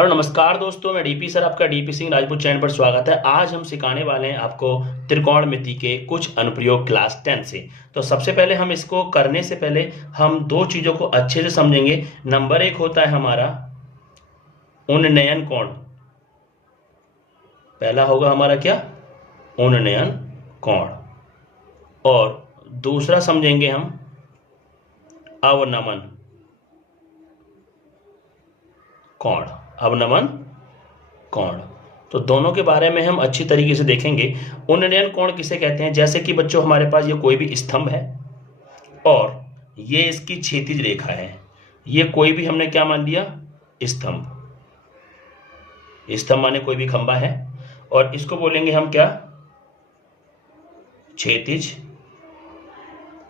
Hello नमस्कार दोस्तों, मैं डीपी सर आपका डीपी सिंह राजपूत चैनल पर स्वागत है। आज हम सिखाने वाले हैं आपको त्रिकोणमिति के कुछ अनुप्रयोग क्लास 10 से। तो सबसे पहले हम इसको करने से पहले हम दो चीज़ों को अच्छे से समझेंगे। नंबर एक होता है हमारा उन्नयन कोण। पहला होगा हमारा क्या? उन्नयन कोण। और दूसरा समझेंगे हम अवनमन कोण। अवनमन कोण, तो दोनों के बारे में हम अच्छी तरीके से देखेंगे। उन्नयन कोण किसे कहते हैं? जैसे कि बच्चों हमारे पास ये कोई भी स्तंभ है और ये इसकी क्षैतिज रेखा है। ये कोई भी हमने क्या मान लिया? स्तंभ। स्तंभ माने कोई भी खंभा है और इसको बोलेंगे हम क्या? क्षैतिज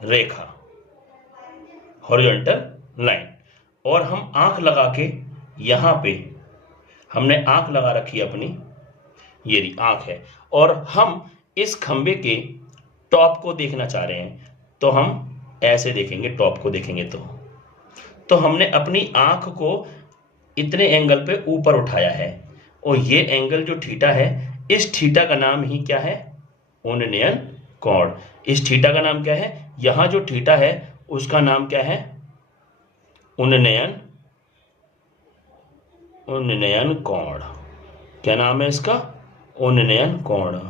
रेखा, हॉरिजॉन्टल लाइन। और हम आंख लगा के यहां पे हमने आंख लगा रखी है अपनी, ये रही आंख है, और हम इस खंबे के टॉप को देखना चाह रहे हैं। तो हम ऐसे देखेंगे, टॉप को देखेंगे तो हमने अपनी आंख को इतने एंगल पे ऊपर उठाया है और ये एंगल जो थीटा है, इस थीटा का नाम ही क्या है? उन्नयन कोण। इस थीटा का नाम क्या है? यहां जो थीटा है उसका नाम क्या है? उन्नयन कोण। क्या नाम है इसका? उन्नयन कोण।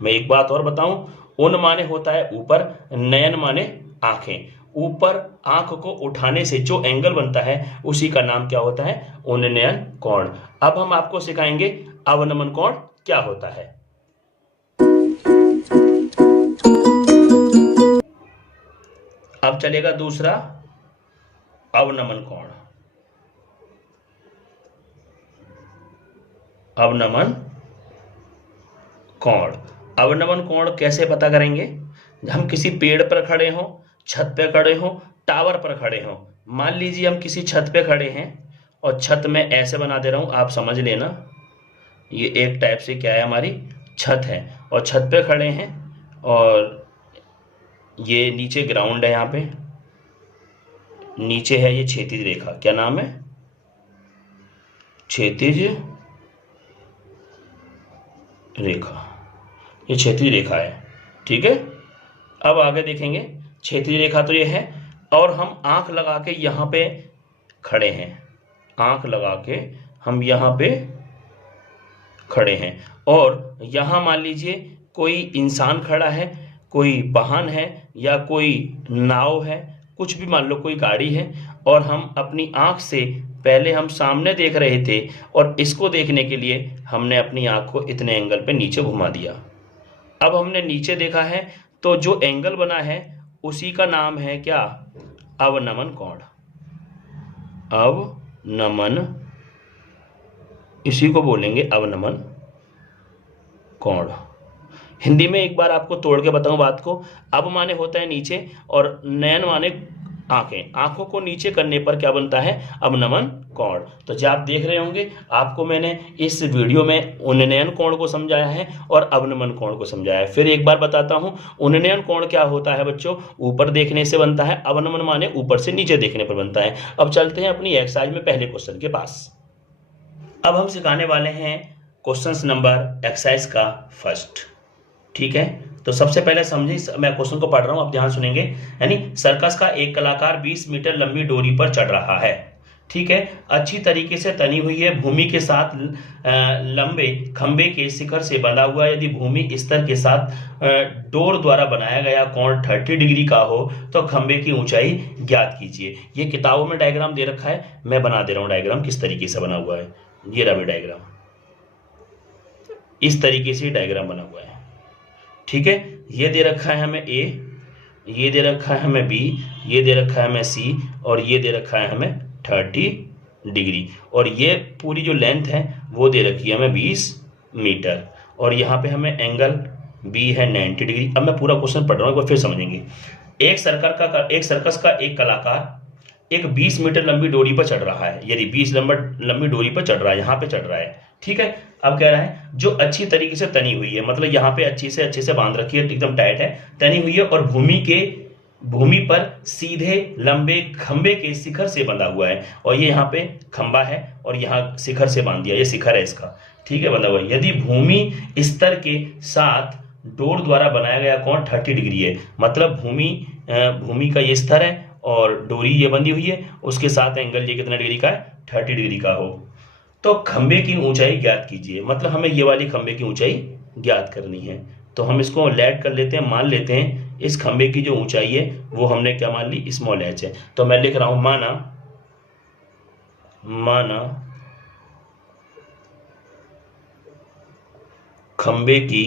मैं एक बात और बताऊं, उन माने होता है ऊपर, नयन माने आंखें। ऊपर आंख को उठाने से जो एंगल बनता है उसी का नाम क्या होता है? उन्नयन कोण। अब हम आपको सिखाएंगे अवनमन कोण क्या होता है। अब चलेगा दूसरा अवनमन कोण। अवनमन कोण। अवनमन कोण कैसे पता करेंगे? हम किसी पेड़ पर खड़े हों, छत पे खड़े हों, टावर पर खड़े हों। मान लीजिए हम किसी छत पे खड़े हैं और छत में ऐसे बना दे रहा हूं, आप समझ लेना। ये एक टाइप से क्या है? हमारी छत है और छत पे खड़े हैं और ये नीचे ग्राउंड है। यहाँ पे नीचे है ये क्षैतिज रेखा। क्या नाम है? क्षैतिज रेखा। ये क्षैतिज रेखा है, ठीक है। अब आगे देखेंगे, क्षैतिज रेखा तो ये है और हम आंख लगा के यहाँ पे खड़े हैं। आंख लगा के हम यहाँ पे खड़े हैं और यहाँ मान लीजिए कोई इंसान खड़ा है, कोई वाहन है या कोई नाव है, कुछ भी मान लो, कोई गाड़ी है, और हम अपनी आंख से पहले हम सामने देख रहे थे और इसको देखने के लिए हमने अपनी आंख को इतने एंगल पे नीचे घुमा दिया। अब हमने नीचे देखा है तो जो एंगल बना है उसी का नाम है क्या? अवनमन कोण। अवनमन, इसी को बोलेंगे अवनमन कोण। हिंदी में एक बार आपको तोड़ के बताऊं बात को। अब माने होता है नीचे और नयन माने आंखें। आंखों को नीचे करने पर क्या बनता है? अवनमन कोण। तो जब आप देख रहे होंगे, आपको मैंने इस वीडियो में उन्नयन कोण को समझाया है और अवनमन कोण को समझाया है। फिर एक बार बताता हूं, उन्नयन कोण क्या होता है बच्चों? ऊपर देखने से बनता है। अवनमन माने ऊपर से नीचे देखने पर बनता है। अब चलते हैं अपनी एक्सरसाइज में पहले क्वेश्चन के पास। अब हम सिखाने वाले हैं क्वेश्चन नंबर एक्सरसाइज का फर्स्ट, ठीक है। तो सबसे पहले समझिए, मैं क्वेश्चन को पढ़ रहा हूं, आप ध्यान सुनेंगे। यानी सर्कस का एक कलाकार 20 मीटर लंबी डोरी पर चढ़ रहा है, ठीक है। अच्छी तरीके से तनी हुई है, भूमि के साथ लंबे खंबे के शिखर से बंधा हुआ। यदि भूमि स्तर के साथ डोर द्वारा बनाया गया कोण 30 डिग्री का हो तो खंबे की ऊंचाई ज्ञात कीजिए। ये किताबों में डायग्राम दे रखा है, मैं बना दे रहा हूं डायग्राम किस तरीके से बना हुआ है। ये रहा डायग्राम, इस तरीके से डायग्राम बना हुआ है, ठीक है। ये दे रखा है हमें ए, ये दे रखा है हमें बी, ये दे रखा है हमें सी, और ये दे रखा है हमें 30 डिग्री। और ये पूरी जो लेंथ है वो दे रखी है हमें 20 मीटर, और यहाँ पे हमें एंगल बी है 90 डिग्री। अब मैं पूरा क्वेश्चन पढ़ रहा हूँ, एक बार फिर समझेंगे। एक सर्कस का एक कलाकार एक 20 मीटर लंबी डोरी पर चढ़ रहा है। यदि 20 लंबी डोरी पर चढ़ रहा है, यहाँ पे चढ़ रहा है, ठीक है। अब कह रहा है जो अच्छी तरीके से तनी हुई है, मतलब यहाँ पे अच्छे से बांध रखी है, एकदम टाइट है, तनी हुई है, और भूमि पर सीधे लंबे खंबे के शिखर से बंधा हुआ है, और ये यहाँ पे खंबा है और यहाँ शिखर से बांध दिया, ये शिखर है इसका, ठीक है, बंधा हुआ है। यदि भूमि स्तर के साथ डोर द्वारा बनाया गया कोण 30 डिग्री है, मतलब भूमि का ये स्तर है और डोरी ये बंधी हुई है, उसके साथ एंगल ये कितना डिग्री का है, 30 डिग्री का हो, तो खंबे की ऊंचाई ज्ञात कीजिए। मतलब हमें ये वाली खंबे की ऊंचाई ज्ञात करनी है। तो हम इसको लेट कर लेते हैं, मान लेते हैं इस खंबे की जो ऊंचाई है वो हमने क्या मान ली, स्मॉल एच है। तो मैं लिख रहा हूं माना खंबे की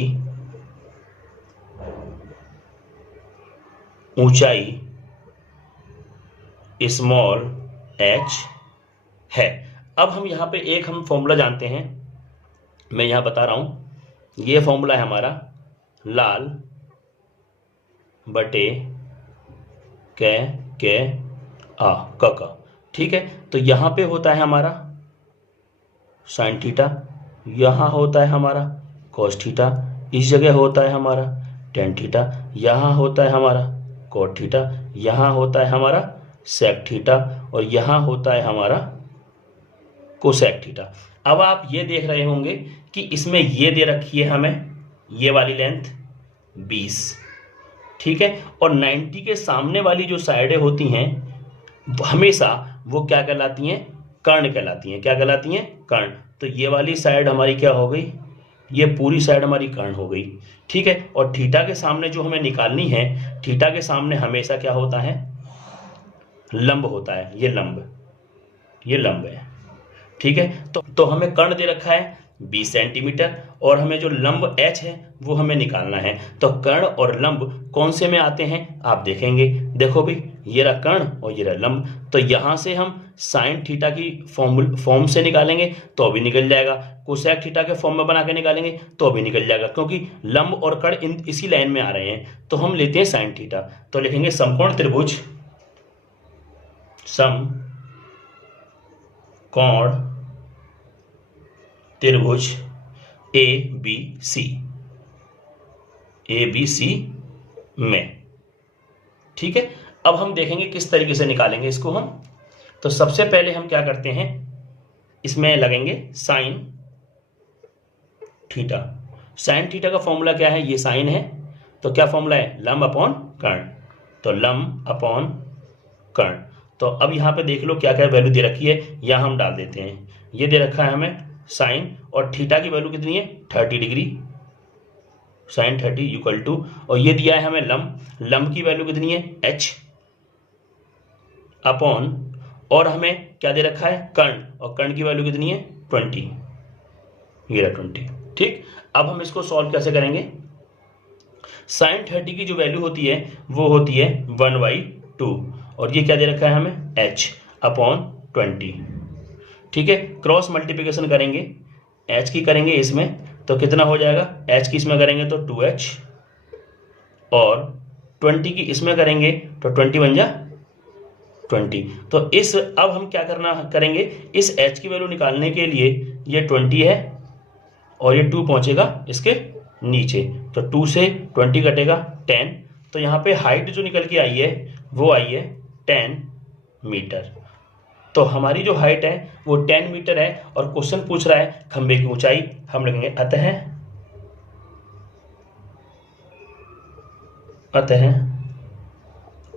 ऊंचाई स्मॉल एच है। अब हम यहां पे एक हम फॉर्मूला जानते हैं, मैं यहां बता रहा हूं, ये फॉर्मूला है हमारा लाल बटे के आ का, ठीक है। तो यहां पे होता है हमारा साइन थीटा, यहां होता है हमारा कॉस थीटा, इस जगह होता है हमारा टेन थीटा, यहां होता है हमारा कॉट थीटा, यहां होता है हमारा सेक थीटा, और यहां होता है हमारा कोसेक थीटा। अब आप ये देख रहे होंगे कि इसमें ये दे रखी है हमें ये वाली लेंथ 20, ठीक है, और 90 के सामने वाली जो साइडें होती हैं हमेशा वो क्या कहलाती हैं, कर्ण कहलाती हैं। क्या कहलाती हैं, कर्ण। तो ये वाली साइड हमारी क्या हो गई, ये पूरी साइड हमारी कर्ण हो गई, ठीक है। और थीटा के सामने जो हमें निकालनी है, थीटा के सामने हमेशा क्या होता है, लंब होता है, ये लंब है, ठीक है। तो हमें कर्ण दे रखा है 20 सेंटीमीटर, और हमें जो लंब h है वो हमें निकालना है। तो कर्ण और लंब कौन से में आते हैं आप देखेंगे, देखो भी ये रहा कर्ण और ये रहा लंब। तो यहां से हम साइन थीटा की फॉर्म से निकालेंगे तो भी निकल जाएगा, कोसेक थीटा के फॉर्म में बना के निकालेंगे तो भी निकल जाएगा, क्योंकि लंब और कर्ण इसी लाइन में आ रहे हैं। तो हम लेते हैं साइन थीटा, तो लिखेंगे समकोण त्रिभुज ABC में, ठीक है। अब हम देखेंगे किस तरीके से निकालेंगे इसको हम। तो सबसे पहले हम क्या करते हैं, इसमें लगेंगे साइन थीटा। साइन थीटा का फॉर्मूला क्या है, ये साइन है, तो क्या फॉर्मूला है, लंब अपॉन कर्ण। तो लंब अपॉन कर्ण। तो अब यहाँ पे देख लो क्या क्या वैल्यू दे रखी है, यहाँ हम डाल देते हैं। ये दे रखा है हमें साइन, और थीटा की वैल्यू कितनी है, 30 डिग्री, साइन 30 इक्वल टू, और ये दिया है हमें लंब की वैल्यू कितनी है, h अपॉन, और हमें क्या दे रखा है, कर्ण, और कर्ण की वैल्यू कितनी है 20, ये रहा 20, ठीक। अब हम इसको सॉल्व कैसे करेंगे, साइन 30 की जो वैल्यू होती है वो होती है 1/2, और ये क्या दे रखा है हमें, h अपॉन 20, ठीक है। क्रॉस मल्टीप्लिकेशन करेंगे, h की करेंगे इसमें तो कितना हो जाएगा, h की इसमें करेंगे तो 2h, और 20 की इसमें करेंगे तो 20 बन जा 20। तो अब हम क्या करेंगे, इस h की वैल्यू निकालने के लिए ये 20 है और ये 2 पहुंचेगा इसके नीचे, तो 2 से 20 कटेगा 10। तो यहाँ पे हाइट जो निकल के आई है वो आई है 10 मीटर। तो हमारी जो हाइट है वो 10 मीटर है, और क्वेश्चन पूछ रहा है खंबे की ऊंचाई, हम लिखेंगे अतः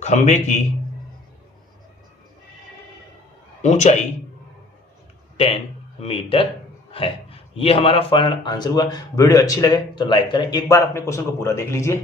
खंबे की ऊंचाई 10 मीटर है। ये हमारा फाइनल आंसर हुआ। वीडियो अच्छी लगे तो लाइक करें, एक बार अपने क्वेश्चन को पूरा देख लीजिए।